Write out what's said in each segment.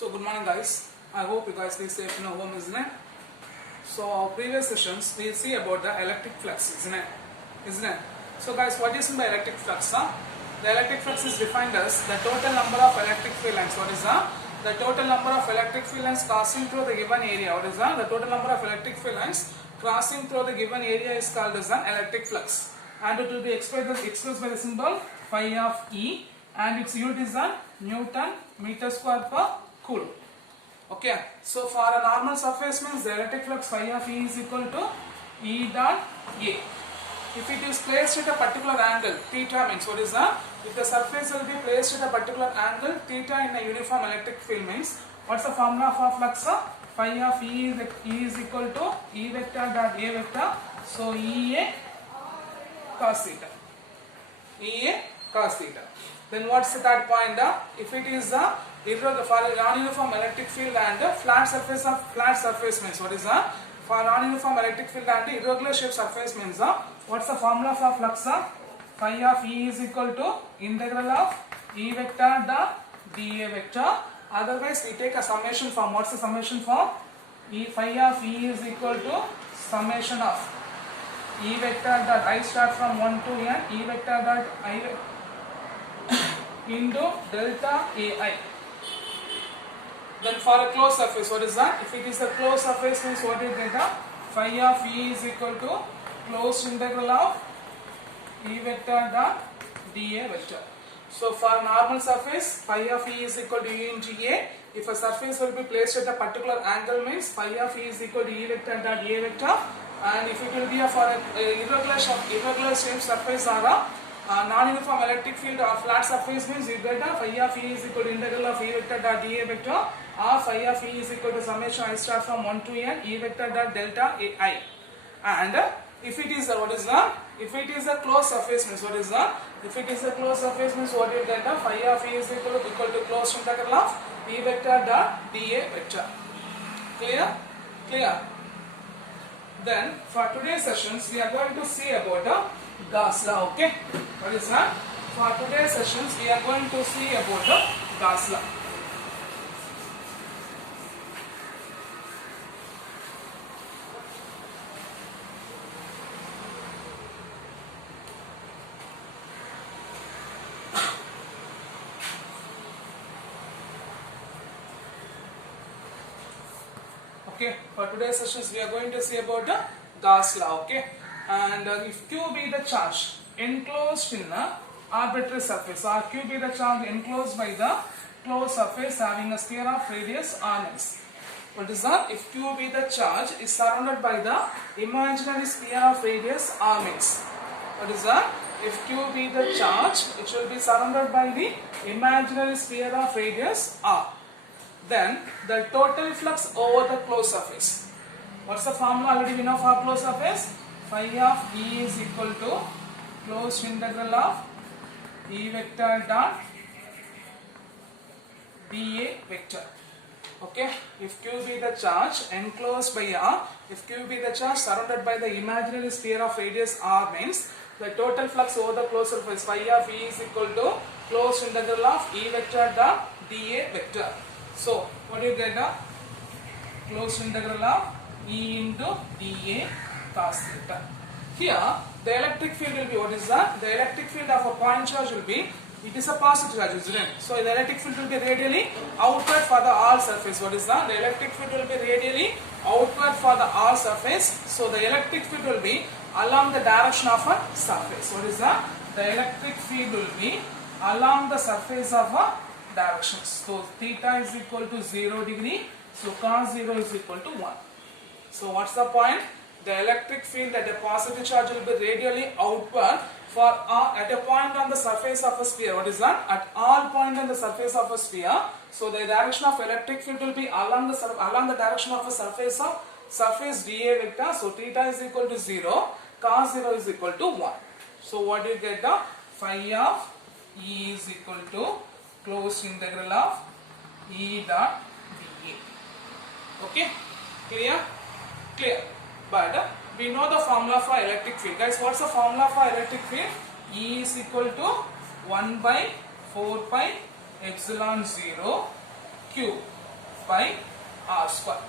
So good morning guys. I hope you guys stay safe in your home, isn't it? So our previous sessions we see about the electric flux, isn't it? So guys, what is in the electric flux? The electric flux is defined as the total number of electric field lines. What is that? The total number of electric field lines crossing through the given area. What is that? The total number of electric field lines crossing through the given area is called as an electric flux. And it will be expressed by the symbol phi of E, and its unit is the Newton meter square per coulomb. Okay, so for a normal surface means the electric flux phi of E is equal to E dot A. If it is placed at a particular angle, theta means what is that? If the surface will be placed at a particular angle, theta in a uniform electric field means, what's the formula for flux? Phi of E is equal to E vector dot A vector. So EA cos theta. EA cos theta. Then what's the third point? If it is a non-uniform electric field and flat surface means what is that? For non-uniform electric field and irregular shape surface means what's the formula for flux? Phi of E is equal to integral of E vector dot dA vector. Otherwise we take a summation form. What's the summation form? Phi of E is equal to summation of E vector dot I start from 1 to n, E vector dot I into delta AI. Then for a closed surface, what is that? If it is a closed surface means what is delta? Phi of E is equal to closed integral of E vector dot dA vector. So for normal surface, phi of E is equal to E into A. If a surface will be placed at a particular angle means phi of E is equal to E vector dot A vector. And if it will be for a irregular shape surface or a non-uniform electric field or flat surface means you get phi of E is equal to integral of E vector dot dA vector, or phi of E is equal to summation I start from 1 to n E vector dot delta AI. And if it is what is that? If it is a closed surface means what is that? If it is a closed surface means what you get? Phi of E is equal to closed integral of E vector dot dA vector. Clear? Then for today's sessions we are going to see about Gauss law. Okay, what is that? For today's sessions we are going to see about Gauss law. Okay, for today's sessions we are going to see about the Gauss law. Okay, and if Q be the charge enclosed in the arbitrary surface, or Q be the charge enclosed by the closed surface having a sphere of radius r-. What is that? If Q be the charge is surrounded by the imaginary sphere of radius r means. What is that? If Q be the charge, it should be surrounded by the imaginary sphere of radius r. Then the total flux over the closed surface. What's the formula already we know for closed surface? Phi of E is equal to closed integral of E vector dot dA vector. Okay, if Q be the charge enclosed by R, if Q be the charge surrounded by the imaginary sphere of radius R means the total flux over the closed surface phi of E is equal to closed integral of E vector dot dA vector. So what do you get? Closed integral of E into dA cos theta. Here the electric field will be what is that? The electric field of a point charge will be, it is a positive charge, isn't it? So the electric field will be radially outward for the R surface. What is that? The electric field will be radially outward for the R surface. So the electric field will be along the direction of a surface. What is that? The electric field will be along the surface of a direction. So theta is equal to 0 degree. So cos 0 is equal to 1. So what's the point? The electric field at a positive charge will be radially outward for at a point on the surface of a sphere. What is that? At all point on the surface of a sphere. So the direction of electric field will be along the direction of a surface dA vector. So theta is equal to 0, cos 0 is equal to 1. So what do you get? The phi of E is equal to closed integral of E dot dA. Okay, clear. But we know the formula for electric field. Guys, what's the formula for electric field? E is equal to 1 by 4 pi epsilon 0 q. pi r square.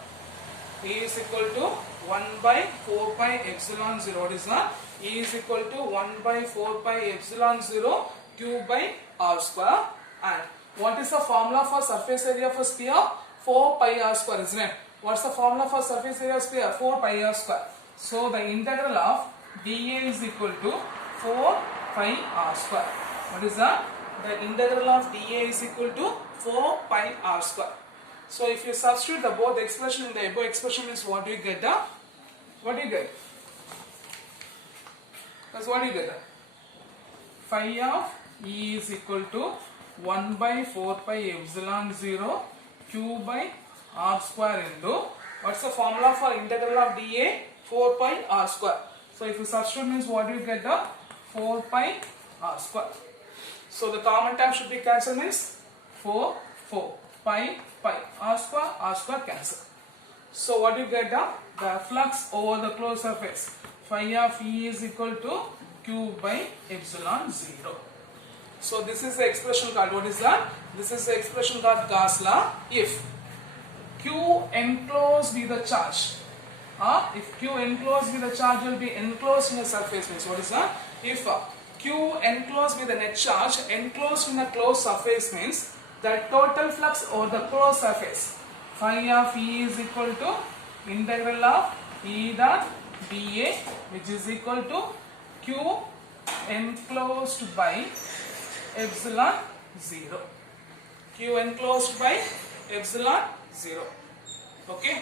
E is equal to 1 by 4 pi epsilon 0. What is that? E is equal to 1 by 4 pi epsilon 0 q by r square. And what is the formula for surface area of a sphere? 4 pi r square, isn't it? What's the formula for surface area of sphere? 4 pi r square. So the integral of dA is equal to 4 pi r square. What is that? The integral of dA is equal to 4 pi r square. So if you substitute the both expression in the above expression, means what do you get? What do you get? That's what you get. Phi of E is equal to 1 by 4 pi epsilon 0 q by r square into, what's the formula for integral of dA? 4 pi r square. So if you substitute, means what do you get? 4 pi r square. So the common term should be cancelled, means 4 pi r square cancel. So what do you get? The flux over the closed surface, phi of E is equal to q by epsilon 0. So this is the expression called, what is that? This is the expression called Gauss law. If q enclosed with the charge, if q enclosed with the charge will be enclosed in a surface, means what is that? If q enclosed with a net charge enclosed in a closed surface, means the total flux over the closed surface, phi of E is equal to integral of E dot dA, which is equal to q enclosed by epsilon 0. Q enclosed by epsilon 0. Okay,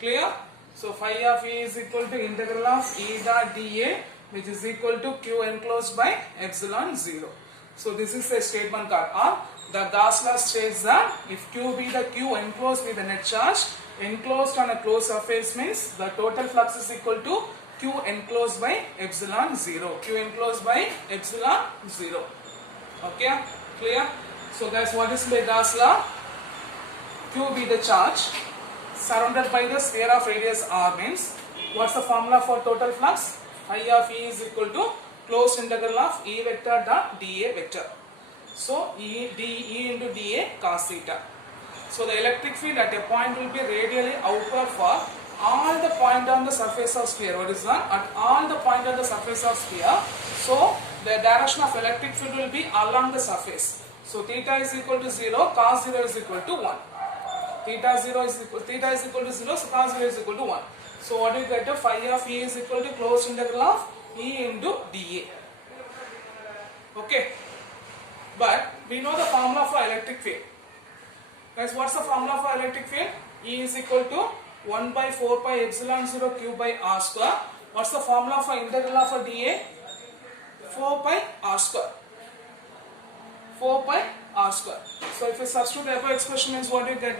clear? So phi of E is equal to integral of E dot dA, which is equal to q enclosed by epsilon 0. So this is a statement called, or the Gauss law states that if q be the q enclosed with a net charge enclosed on a closed surface, means the total flux is equal to q enclosed by epsilon 0. Q enclosed by epsilon 0. Okay, clear? So guys, what is the Gauss law? Q be the charge surrounded by the sphere of radius r, means what's the formula for total flux? Phi of E is equal to closed integral of E vector dot dA vector. So E into dA cos theta. So the electric field at a point will be radially outward for all the point on the surface of sphere. What is that? At all the point on the surface of sphere. So the direction of electric field will be along the surface. So theta is equal to 0, cos 0 is equal to 1. Theta is equal to 0, so cos 0 is equal to 1. So what do you get? Phi of E is equal to closed integral of E into dA. Okay. But we know the formula for electric field. Guys, what's the formula for electric field? E is equal to 1 by 4 pi epsilon 0 q by r square. What's the formula for integral of a dA? 4 pi r square. 4 pi r square. So if you substitute the above expression, means what do you get?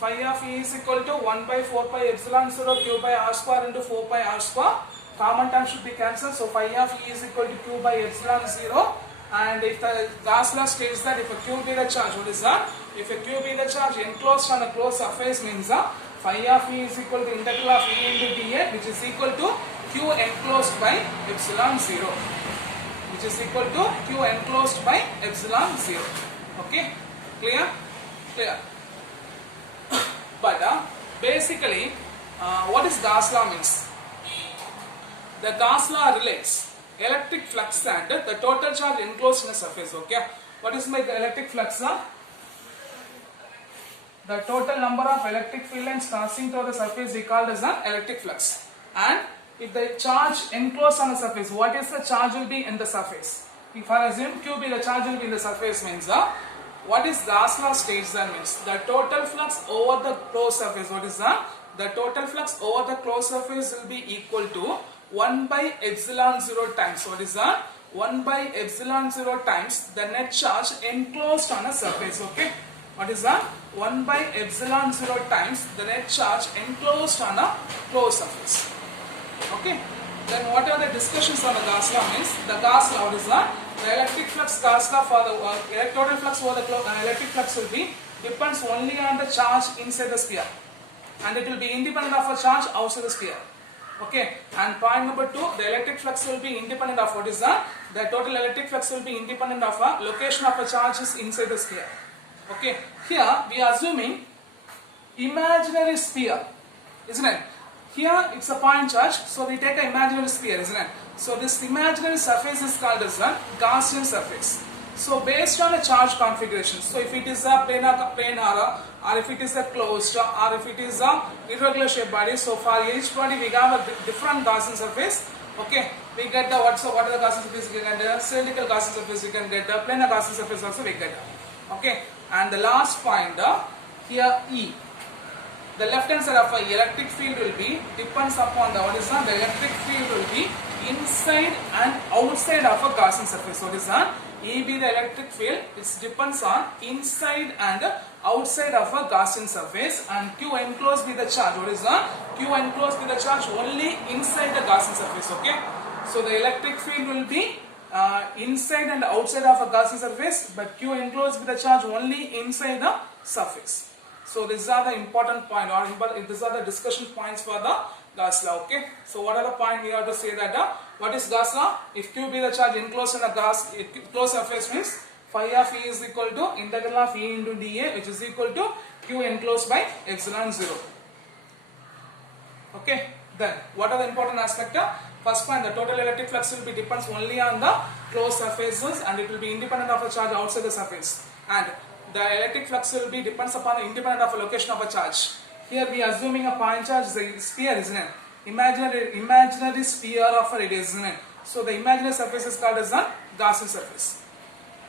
Phi of E is equal to 1 by 4 pi epsilon 0 q by r square into 4 pi r square. Common term should be cancelled. So phi of E is equal to q by epsilon 0. And if the Gauss law states that if a q be the charge, what is that? If a q be the charge enclosed on a closed surface, means phi of E is equal to integral of E into dA, which is equal to q enclosed by epsilon 0. Which is equal to q enclosed by epsilon 0. Okay, clear? Clear. But basically, what is Gauss law means? The Gauss law relates electric flux and the total charge enclosed in a surface. Okay, what is my electric flux? The total number of electric field lines passing through the surface is called as an electric flux. And if the charge enclosed on the surface, what is the charge will be in the surface? If I assume Q be the charge will be in the surface, means what is Gauss law states that, means the total flux over the closed surface. What is that? The total flux over the closed surface will be equal to 1 by epsilon 0 times. What is that? 1 by epsilon 0 times the net charge enclosed on a surface. Okay, what is that? 1 by epsilon 0 times the net charge enclosed on a closed surface. Okay, then what are the discussions on the Gauss law? Means the Gauss law is that the electric flux Gauss law for the total flux over the electric flux will be depends only on the charge inside the sphere, and it will be independent of a charge outside the sphere. Okay, and point number 2, the electric flux will be independent of what is that? The total electric flux will be independent of a location of a charge is inside the sphere. Okay, here we are assuming imaginary sphere, isn't it? Here it's a point charge, so we take an imaginary sphere, isn't it? So this imaginary surface is called as a Gaussian surface. So based on the charge configuration, so if it is a planar or if it is a closed or if it is a irregular shaped body, so for each body we have a different Gaussian surface. Okay, we get the what are the Gaussian surface we can get, cylindrical Gaussian surface we can get, the planar Gaussian surface also we get. Okay, and the last point here E. The left hand side of the electric field will be depends upon the electric field will be inside and outside of a Gaussian surface. What is that? EB, the electric field, it depends on inside and outside of a Gaussian surface, and Q enclosed with the charge. What is that? Q enclosed with the charge only inside the Gaussian surface. Okay, so the electric field will be inside and outside of a Gaussian surface, but Q enclosed with the charge only inside the surface. So these are the important point, or these are the discussion points for the Gauss law. Okay. So what are the point we have to say that what is Gauss law? If Q be the charge enclosed in a closed surface means phi of E is equal to integral of E into dA, which is equal to Q enclosed by epsilon 0. Okay. Then what are the important aspects? First point, the total electric flux will be depends only on the closed surfaces and it will be independent of a charge outside the surface. And the electric flux will be depends upon independent of a location of a charge. Here we are assuming a point charge is a sphere, isn't it? Imaginary sphere of a radius, isn't it? So the imaginary surface is called as a Gaussian surface.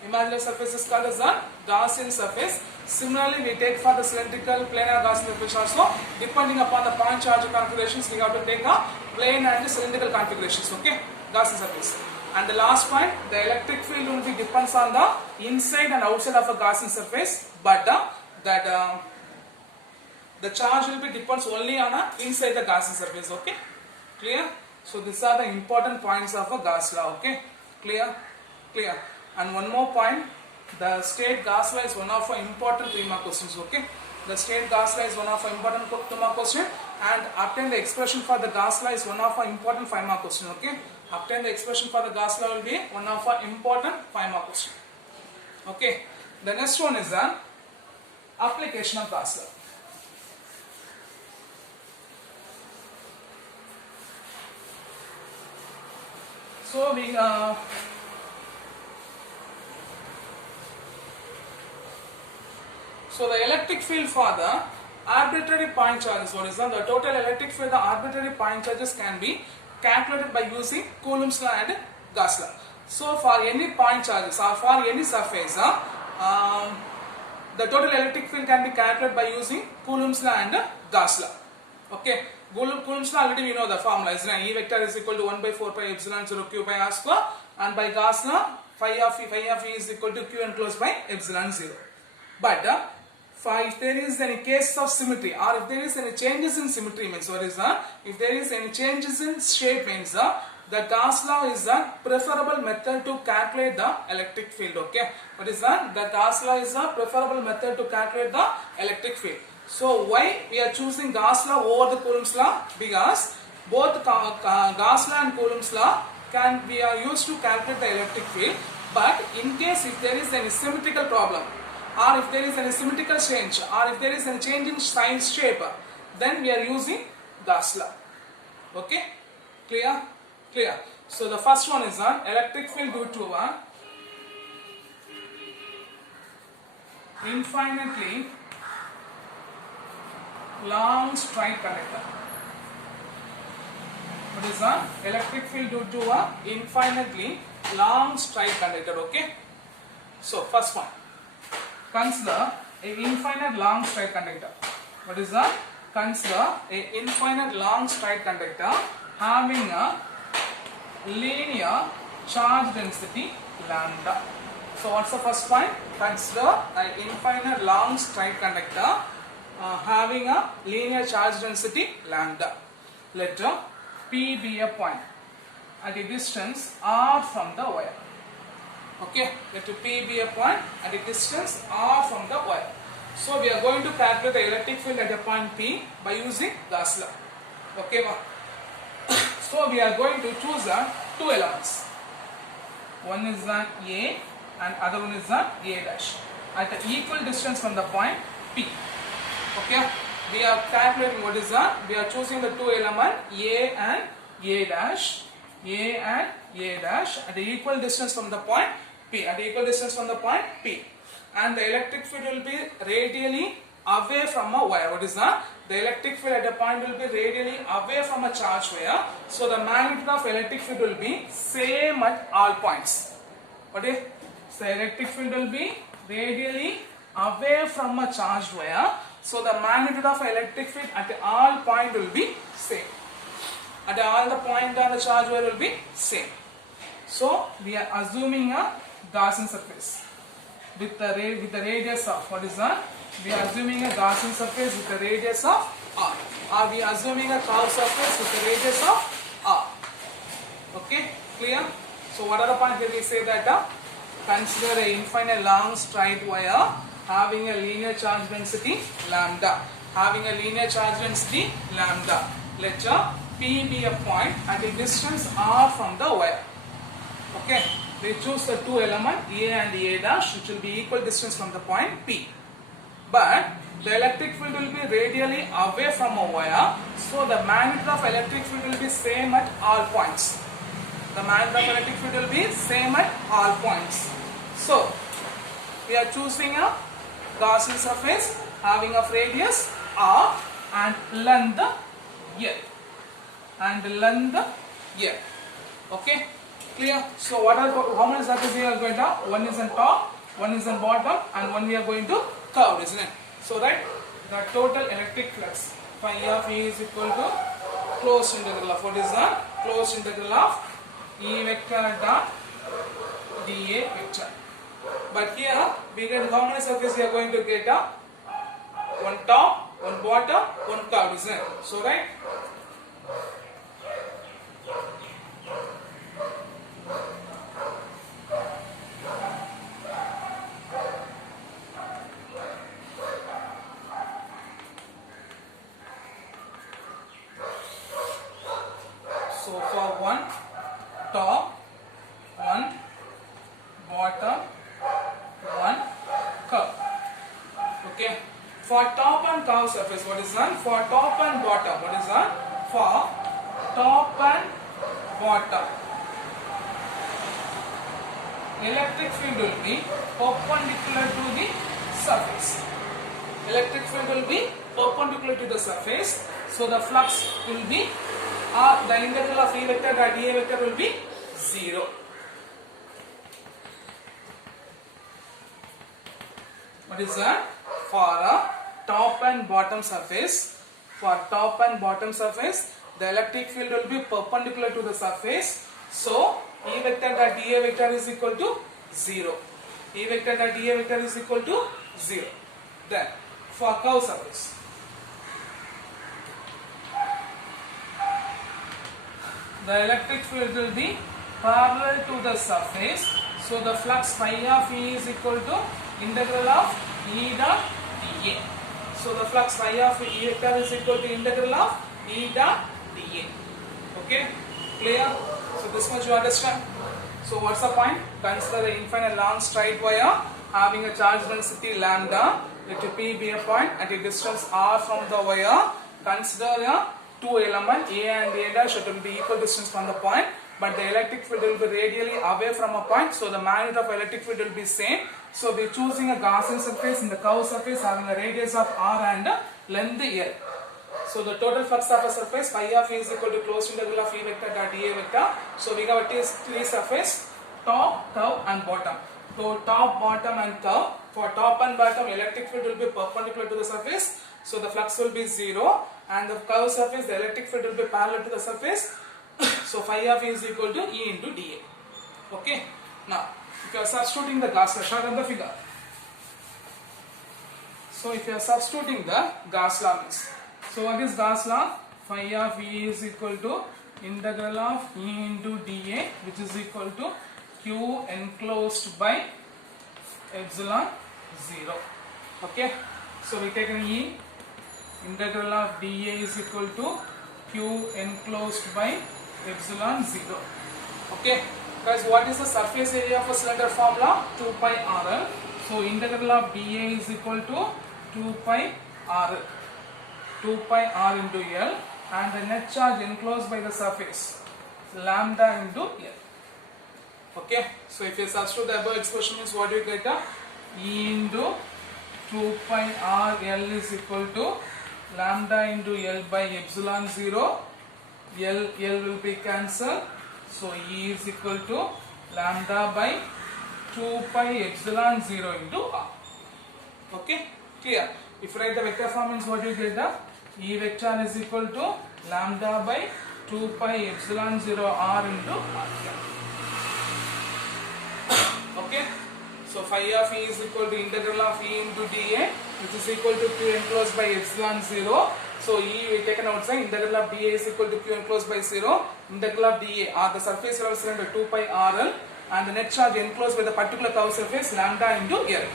Imaginary surface is called as a Gaussian surface. Similarly, we take for the cylindrical planar Gaussian surface also. Depending upon the point charge configurations, we have to take a plane and the cylindrical configurations. Okay, Gaussian surface. And the last point, the electric field will be depends on the inside and outside of a Gaussian surface, but the charge will be depends only on inside the Gaussian surface. Okay, clear? So these are the important points of a Gauss law. Okay, clear? Clear. And one more point, the state Gauss law is one of our important 3 mark questions. Okay, the state Gauss law is one of our important 2 mark question, and obtain the expression for the Gauss law is one of our important 5 mark question. Okay, obtain the expression for the Gauss law will be one of our important 5 mark question. Okay, the next one is the application of Gauss law. So we so the electric field for the arbitrary point charges, what is that? The total electric field, the arbitrary point charges can be calculated by using Coulomb's law and Gauss law. So for any point charges or for any surface, the total electric field can be calculated by using Coulomb's law and Gauss law. Okay, Coulomb's law already we know the formula is E vector is equal to 1 by 4 pi epsilon 0 q by r square, and by Gauss law phi of E is equal to q enclosed by epsilon 0. But if there is any case of symmetry or if there is any changes in symmetry means what is that? If there is any changes in shape means the Gauss law is a preferable method to calculate the electric field. Okay, what is that? The Gauss law is a preferable method to calculate the electric field. So why we are choosing Gauss law over the Coulomb's law? Because both Gauss law and Coulomb's law can be used to calculate the electric field, but in case if there is any symmetrical problem, or if there is any symmetrical change, or if there is any change in sign shape, then we are using Gauss law. Okay, clear? Clear. So the first one is electric field due to infinitely long straight conductor. What is electric field due to infinitely long straight conductor? Okay. So first one, consider a infinite long straight conductor. What is that? Consider a infinite long straight conductor having a linear charge density lambda. So what's the first point? Consider an infinite long straight conductor having a linear charge density lambda. Let P be a point at a distance r from the wire. Okay, let P be a point at a distance r from the wire. So we are going to calculate the electric field at a point P by using Gauss law. Okay, so we are going to choose 2 elements. One is A and other one is A dash at an equal distance from the point P. Okay, we are calculating what is that? We are choosing the two element A and A dash, A and A dash at the equal distance from the point P, at the equal distance from the point P, and the electric field will be radially away from a wire. What is that? The electric field at the point will be radially away from a charge wire. So the magnitude of electric field will be same at all points. Okay? So the electric field will be radially away from a charged wire. So the magnitude of electric field at all point will be same. At all the point on the charge wire will be same. So we are assuming a Gaussian surface with the radius of, what is that? We are assuming a Gaussian surface with the radius of R. Or we are assuming a curved surface with the radius of R. Okay, clear? So what are the points that we say that? Consider a infinite long straight wire having a linear charge density lambda. Having a linear charge density lambda. Let P be a point at a distance R from the wire. Okay, we choose the two element A and A dash, which will be equal distance from the point P. But the electric field will be radially away from a wire, so the magnitude of electric field will be same at all points. The magnitude of electric field will be same at all points. So we are choosing a Gaussian surface having a radius R and length L. And length L. Okay, clear? So what are how many surfaces we are going to? One is on top, one is on bottom, and one we are going to curve, isn't it? So right, the total electric flux phi of E is equal to closed integral of, what is that? Closed integral of E vector dot dA vector. But here we get how many surfaces we are going to get? One top, one bottom, one curve, isn't it? So right. So for one top, one bottom, one curve. Okay. For top and curve surface, what is that? For top and bottom, what is that? For top and bottom, electric field will be perpendicular to the surface. Electric field will be perpendicular to the surface. So the flux will be, the integral of E vector dot dA vector will be 0. What is that? For a top and bottom surface, the electric field will be perpendicular to the surface. So E vector dot dA vector is equal to 0. E vector dot dA vector is equal to 0. Then for curve surface, the electric field will be parallel to the surface. So the flux phi of E is equal to integral of E dot dA. So the flux phi of E vector is equal to integral of E dot dA. Okay, clear? So this much you understand. So what's the point? Consider the infinite long straight wire having a charge density lambda. Let P be a point at a distance R from the wire. Consider a two element A and A dash that will be equal distance from the point, but the electric field will be radially away from a point, so the magnitude of electric field will be same. So we are choosing a Gaussian surface in the curved surface having a radius of R and length L. So the total flux of a surface phi of E is equal to closed integral of E vector dot dA vector. So we have three surface, top, curve and bottom. So top, bottom and curve. For top and bottom, electric field will be perpendicular to the surface, so the flux will be 0, and the curved surface, the electric field will be parallel to the surface. So phi of E is equal to E into dA. Okay. Now if you are substituting the Gauss law, show them the figure. So if you are substituting the Gauss law means, so what is Gauss law? Phi of E is equal to integral of E into dA, which is equal to Q enclosed by epsilon 0. Okay. So we take an E, integral of dA is equal to Q enclosed by epsilon 0. Okay. Guys, what is the surface area of a cylinder formula? 2 pi RL. So integral of dA is equal to 2 pi RL. 2 pi r into L, and the net charge enclosed by the surface lambda into L. Okay, so if you substitute the above expression means what do you get? E into 2 pi r L is equal to lambda into L by epsilon 0. L will be cancelled, so E is equal to lambda by 2 pi epsilon 0 into r. Okay, clear? If you write the vector form means what do you get? E vector is equal to lambda by 2 pi epsilon 0 r into r. Okay, so phi of E is equal to integral of E into dA, which is equal to Q enclosed by epsilon 0. So E we taken outside, integral of dA is equal to Q enclosed by 0, integral of dA or the surface level cylinder 2 pi RL, and the net charge enclosed by the particular curved surface lambda into L.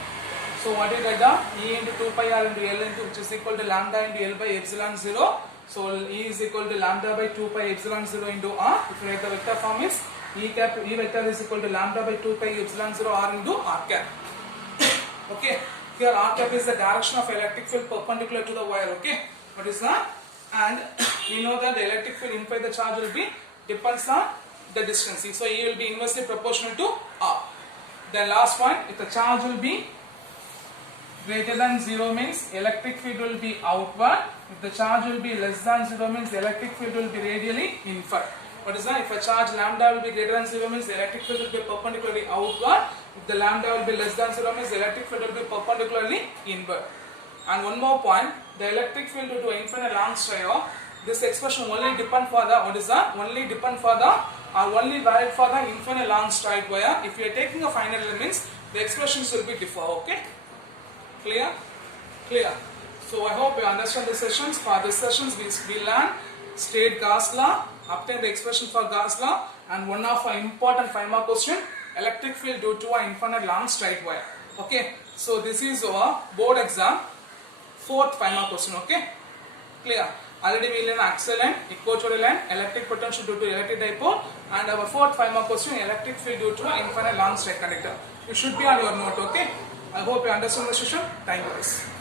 So what is that? E into 2 pi R into L into, which is equal to lambda into L by epsilon 0. So E is equal to lambda by 2 pi epsilon 0 into R. If you write the vector form is E vector is equal to lambda by 2 pi epsilon 0 R into R cap. Okay, here R cap is the direction of electric field perpendicular to the wire. Okay, what is that? And we know that the electric field inside the charge will be depends on the distance. So E will be inversely proportional to R. The last one, if the charge will be greater than 0 means electric field will be outward. If the charge will be less than 0 means electric field will be radially inward. What is that? If a charge lambda will be greater than 0 means the electric field will be perpendicularly outward. If the lambda will be less than 0 means the electric field will be perpendicularly inward. And one more point, the electric field due to infinite long striae, this expression only depend for the, what is that? Only depend for the, or only valid for the infinite long straight wire. If you are taking a finite elements, the expressions will be differ. Okay? Clear? Clear. So I hope you understand the sessions. For these sessions we learn state Gauss law, obtain the expression for Gauss law, and one of our important 5 mark question, electric field due to an infinite long straight wire. Okay, so this is our board exam 4th 5 mark question. Okay, clear? Already we learned axial line, equatorial line, electric potential due to electric dipole, and our 4th 5 mark question, electric field due to an infinite long straight conductor. It should be on your note. Okay, I hope you understand the session. Thank you guys.